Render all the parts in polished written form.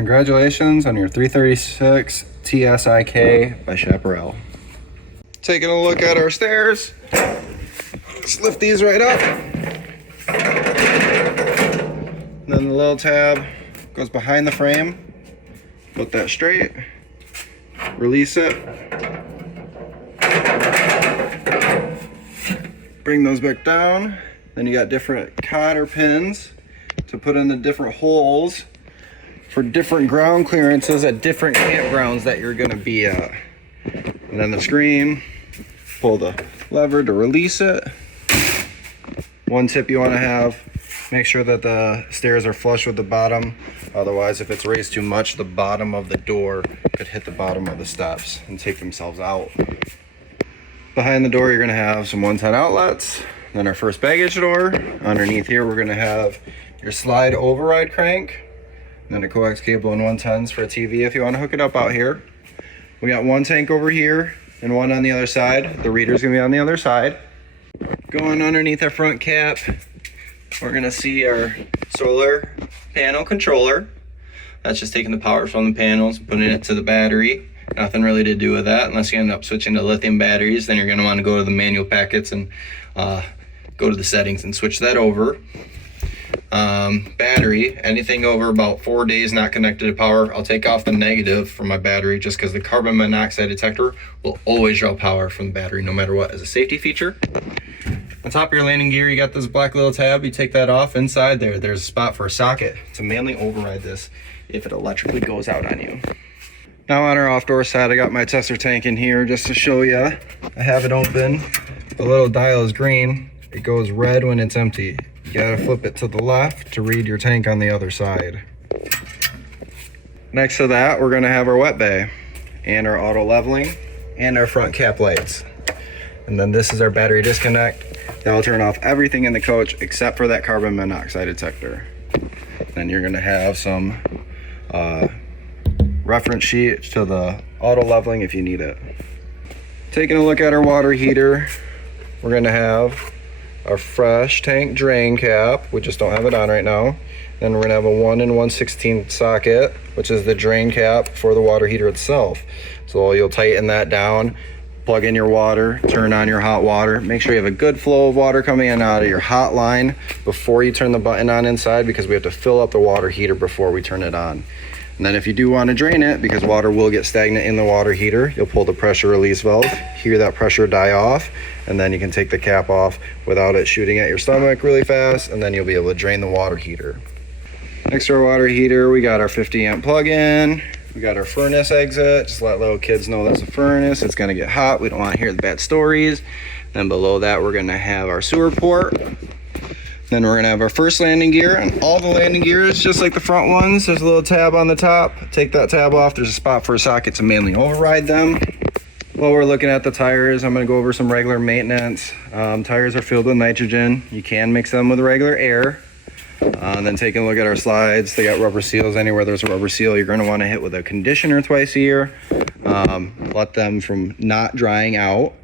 Congratulations on your 336 TSIK by Chaparral. Taking a look at our stairs. Let's lift these right up. And then the little tab goes behind the frame. Put that straight. Release it. Bring those back down. Then you got different cotter pins to put in the different holes for different ground clearances at different campgrounds that you're gonna be at. And then the screen, pull the lever to release it. One tip you wanna have, make sure that the stairs are flush with the bottom. Otherwise, if it's raised too much, the bottom of the door could hit the bottom of the steps and take themselves out. Behind the door, you're gonna have some 110 outlets. Then our first baggage door. Underneath here, we're gonna have your slide override crank. Then a coax cable and 110s for a TV if you want to hook it up out here. We got one tank over here and one on the other side. The reader's gonna be on the other side. Going underneath our front cap, we're gonna see our solar panel controller. That's just taking the power from the panels and putting it to the battery. Nothing really to do with that unless you end up switching to lithium batteries. Then you're gonna want to go to the manual packets and go to the settings and switch that over. Battery, anything over about 4 days not connected to power, I'll take off the negative from my battery just because the carbon monoxide detector will always draw power from the battery no matter what, as a safety feature. On top of your landing gear, you got this black little tab. You take that off. Inside there's a spot for a socket to manually override this if it electrically goes out on you. Now on our off-door side, I got my tester tank in here just to show you. I have it open. The little dial is green. It goes red when it's empty. You gotta flip it to the left to read your tank on the other side. Next to that, we're gonna have our wet bay and our auto leveling and our front cap lights. And then this is our battery disconnect. That'll turn off everything in the coach except for that carbon monoxide detector. Then you're gonna have some reference sheet to the auto leveling if you need it. Taking a look at our water heater, we're gonna have our fresh tank drain cap. We just don't have it on right now. Then we're gonna have a 1 1/16 socket, which is the drain cap for the water heater itself. So you'll tighten that down, plug in your water, turn on your hot water. Make sure you have a good flow of water coming in and out of your hot line before you turn the button on inside, because we have to fill up the water heater before we turn it on. And then if you do want to drain it, because water will get stagnant in the water heater, you'll pull the pressure release valve, hear that pressure die off, and then you can take the cap off without it shooting at your stomach really fast, and then you'll be able to drain the water heater. Next to our water heater, we got our 50 amp plug-in. We got our furnace exit. Just let little kids know that's a furnace. It's gonna get hot. We don't want to hear the bad stories. Then below that, we're gonna have our sewer port. Then we're gonna have our first landing gear, and all the landing gears, just like the front ones, there's a little tab on the top. Take that tab off. There's a spot for a socket to manually override them. While we're looking at the tires, I'm gonna go over some regular maintenance. Tires are filled with nitrogen. You can mix them with regular air. Then taking a look at our slides, they got rubber seals. Anywhere there's a rubber seal, you're gonna wanna hit with a conditioner twice a year. Let them from not drying out.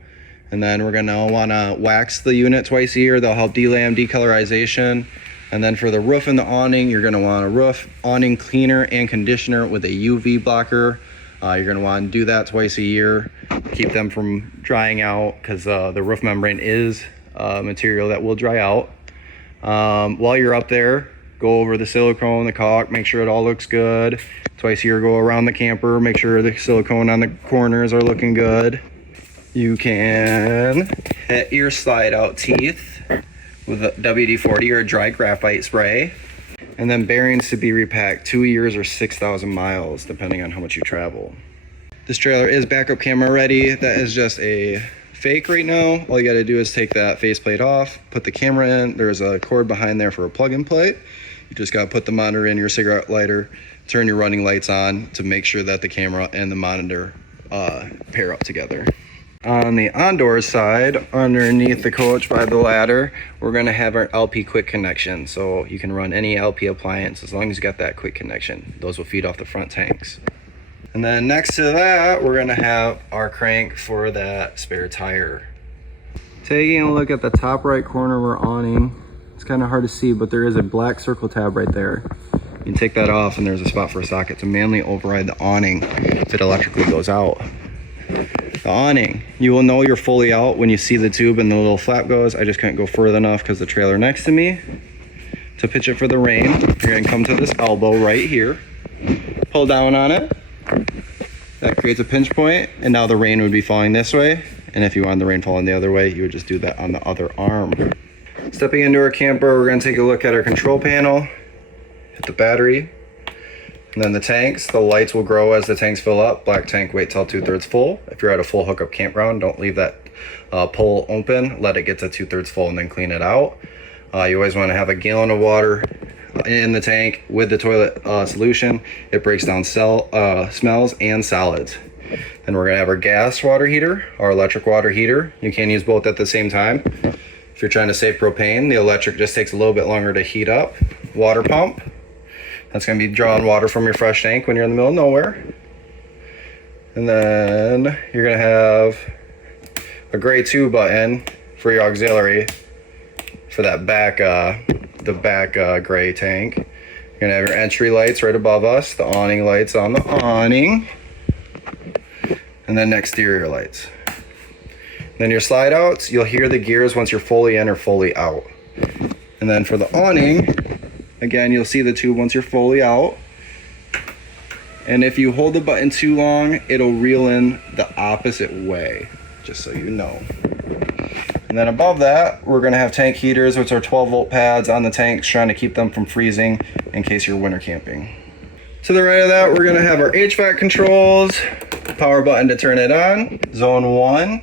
And then we're gonna wanna wax the unit twice a year. They'll help delam, decolorization. And then for the roof and the awning, you're gonna want a roof, awning cleaner and conditioner with a UV blocker. You're gonna wanna do that twice a year. Keep them from drying out, because the roof membrane is material that will dry out. While you're up there, go over the silicone, the caulk, make sure it all looks good. Twice a year, go around the camper, make sure the silicone on the corners are looking good. You can hit your slide out teeth with a WD-40 or a dry graphite spray. And then bearings to be repacked 2 years or 6,000 miles, depending on how much you travel. This trailer is backup camera ready. That is just a fake right now. All you gotta do is take that faceplate off, put the camera in. There's a cord behind there for a plug-in plate. You just gotta put the monitor in your cigarette lighter, turn your running lights on to make sure that the camera and the monitor pair up together. On the on-door side, underneath the coach by the ladder, we're gonna have our LP quick connection. So you can run any LP appliance as long as you got that quick connection. Those will feed off the front tanks. And then next to that, we're gonna have our crank for that spare tire. Taking a look at the top right corner of our awning, it's kind of hard to see, but there is a black circle tab right there. You take that off and there's a spot for a socket to manually override the awning if it electrically goes out. The awning, you will know you're fully out when you see the tube and the little flap goes. I just couldn't go further enough because the trailer next to me. To pitch it for the rain, you're gonna come to this elbow right here, pull down on it. That creates a pinch point, and now the rain would be falling this way. And if you wanted the rain falling the other way, you would just do that on the other arm. Stepping into our camper, we're gonna take a look at our control panel, hit the battery, and then the tanks. The lights will grow as the tanks fill up. Black tank, wait till 2/3 full. If you're at a full hookup campground, don't leave that pole open. Let it get to 2/3 full and then clean it out. You always wanna have a gallon of water in the tank with the toilet solution. It breaks down smells and solids. Then we're gonna have our gas water heater, our electric water heater. You can use both at the same time. If you're trying to save propane, the electric just takes a little bit longer to heat up. Water pump, that's gonna be drawing water from your fresh tank when you're in the middle of nowhere. And then you're gonna have a gray 2 button for your auxiliary for that back, the back gray tank. You're gonna have your entry lights right above us, the awning lights on the awning, and then exterior lights. Then your slide outs, you'll hear the gears once you're fully in or fully out. And then for the awning, again, you'll see the tube once you're fully out. And if you hold the button too long, it'll reel in the opposite way, just so you know. And then above that, we're gonna have tank heaters, which are 12-volt pads on the tanks, trying to keep them from freezing in case you're winter camping. To the right of that, we're gonna have our HVAC controls, power button to turn it on. Zone 1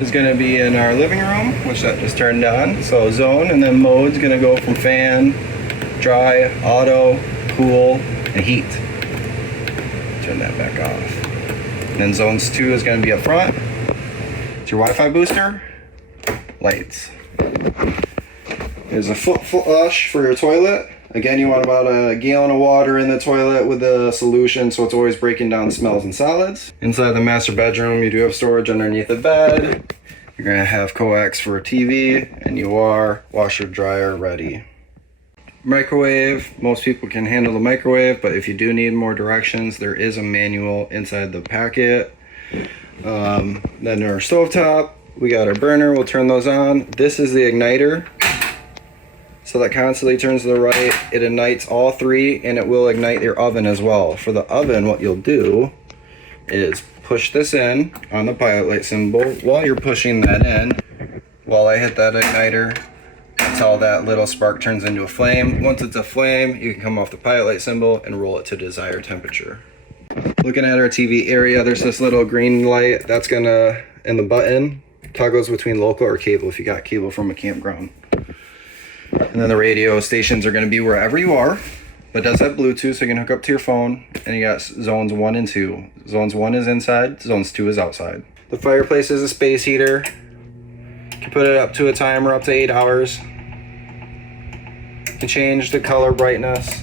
is gonna be in our living room, which that just turned on. So zone, and then mode's gonna go from fan, dry, auto, cool, and heat. Turn that back off. And then zones 2 is gonna be up front. It's your Wi-Fi booster, lights. There's a foot flush for your toilet. Again, you want about a gallon of water in the toilet with the solution, so it's always breaking down smells and solids. Inside the master bedroom, you do have storage underneath the bed. You're gonna have coax for a TV, and you are washer dryer ready. Microwave, most people can handle the microwave, but if you do need more directions, there is a manual inside the packet. Then our stovetop, we got our burner, we'll turn those on. This is the igniter. So that constantly turns to the right, it ignites all 3, and it will ignite your oven as well. For the oven, what you'll do is push this in on the pilot light symbol. While you're pushing that in, while I hit that igniter, until that little spark turns into a flame. Once it's a flame, you can come off the pilot light symbol and roll it to desired temperature. Looking at our TV area, there's this little green light that's gonna, and the button, toggles between local or cable if you got cable from a campground. And then the radio stations are going to be wherever you are, but it does have Bluetooth, so you can hook up to your phone. And you got zones 1 and 2. Zones 1 is inside, zones 2 is outside. The fireplace is a space heater. You can put it up to a timer up to 8 hours. You can change the color brightness.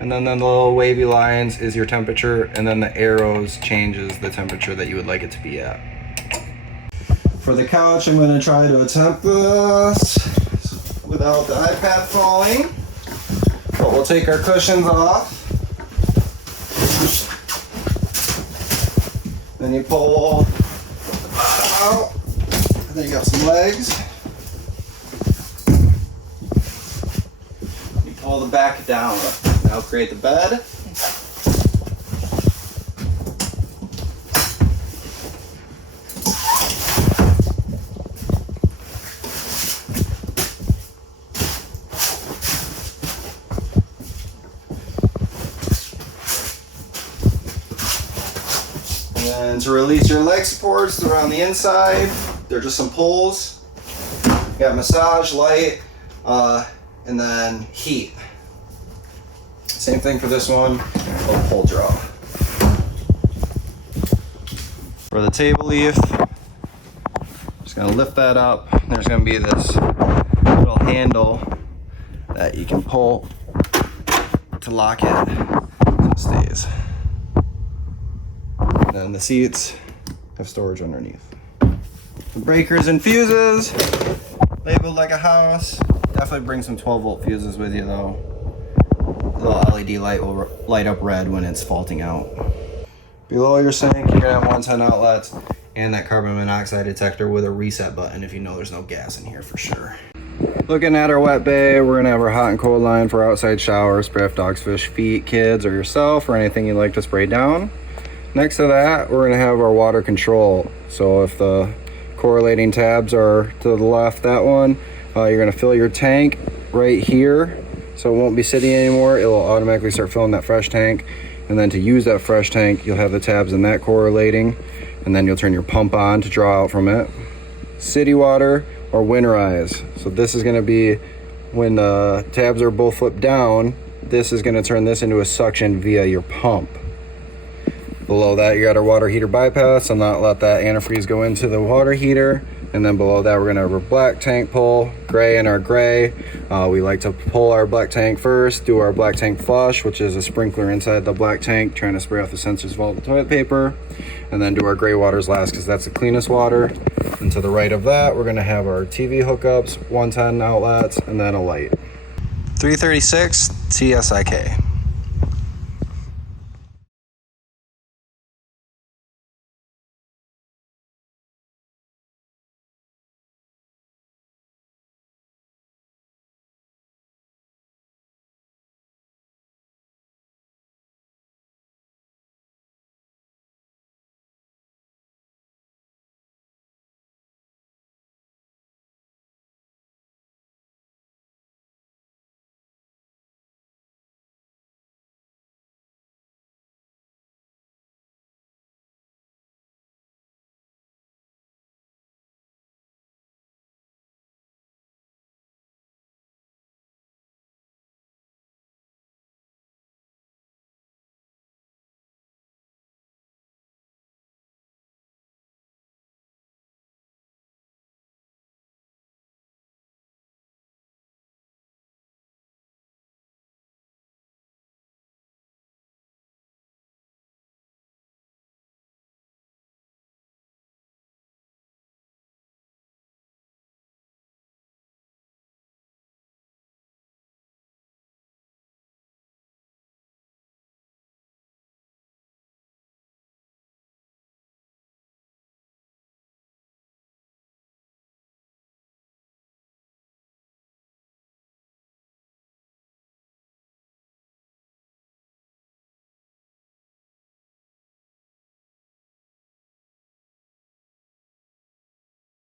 And then the little wavy lines is your temperature, and then the arrows changes the temperature that you would like it to be at. For the couch, I'm going to try to attempt this without the iPad falling. But we'll take our cushions off. Then you pull the bottom out. And then you got some legs. You pull the back down. Now create the bed. And to release your leg supports, they're on the inside. They're just some pulls. You got massage, light, and then heat. Same thing for this one, a little pull draw. For the table leaf, just gonna lift that up. There's gonna be this little handle that you can pull to lock it so it stays. And then the seats have storage underneath. The breakers and fuses, labeled like a house. Definitely bring some 12-volt fuses with you though. little LED light will light up red when it's faulting out. Below your sink, you're gonna have 110 outlets and that carbon monoxide detector with a reset button if you know there's no gas in here for sure. Looking at our wet bay, we're gonna have our hot and cold line for outside showers, spray off dogs, fish, feet, kids, or yourself, or anything you'd like to spray down. Next to that, we're gonna have our water control. So if the correlating tabs are to the left, that one, you're gonna fill your tank right here. So it won't be sitting anymore. It will automatically start filling that fresh tank. And then to use that fresh tank, you'll have the tabs in that correlating, and then you'll turn your pump on to draw out from it. City water or winterize. So this is gonna be when the tabs are both flipped down, this is gonna turn this into a suction via your pump. Below that, you got our water heater bypass, so not let that antifreeze go into the water heater. And then below that, we're gonna have our black tank pull, gray and our gray. We like to pull our black tank first, do our black tank flush, which is a sprinkler inside the black tank, trying to spray off the sensors of all the toilet paper. And then do our gray waters last, because that's the cleanest water. And to the right of that, we're gonna have our TV hookups, 110 outlets, and then a light. 336 TSIK.